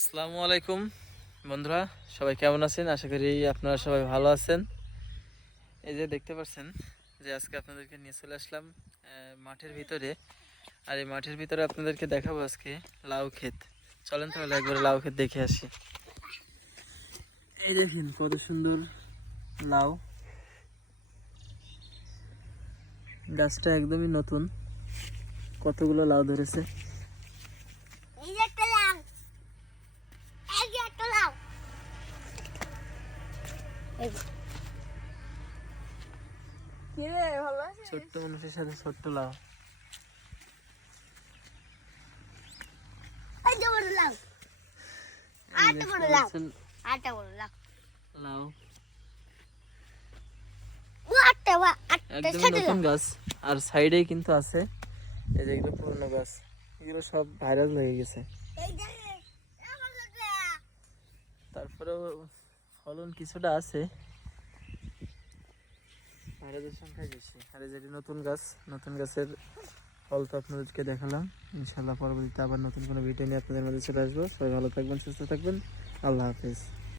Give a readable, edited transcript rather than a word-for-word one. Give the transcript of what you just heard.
আসসালামু আলাইকুম বন্ধুরা, সবাই কেমন আছেন? আশা করি আপনারা সবাই ভালো আছেন। এই যে দেখতে পাচ্ছেন যে আজকে আপনাদেরকে নিয়ে চলে আসলাম মাঠের ভিতরে। আর এই মাঠের ভিতরে আপনাদেরকে দেখাবো আজকে লাউ ক্ষেত। চলেন তাহলে একবার লাউ ক্ষেত দেখে আসি। এই দেখেন কত সুন্দর লাউ, গাছটা একদমই নতুন, কতগুলো লাউ ধরেছে। এই যে একটা লাউ, এই যে একটা লাউ, কি রে ভালো আছিস? ছোট্ট মানুষের সাথে ছোট্ট লাউ। এই যে বড় লাউ, এই আটা দেখতে বড় লাউ, পাচ্ছেন আটা বড় লাউ, লাউ ও আটা একদমই ছোট নতুন লাউ। গাছ। আর সাইডেই কিন্তু আছে এই যে এগুলো পুরনো গাছ, এগুলো সব ভাইরাল হয়ে গেছে। এই যে আমার কাছে তারপরেও ফলন কিছুটা আছে, ভাইরাসের সংখ্যা বেশি। আর এই যে এটি নতুন গাছ, নতুন গাছের ফল তো আপনাদেরকে দেখালাম। ইনশাল্লাহ পরবর্তীতে আবার নতুন কোনো ভিডিও নিয়ে আপনাদের মাঝে চলে আসবো। সবাই ভালো থাকবেন, সুস্থ থাকবেন। আল্লাহ হাফেজ।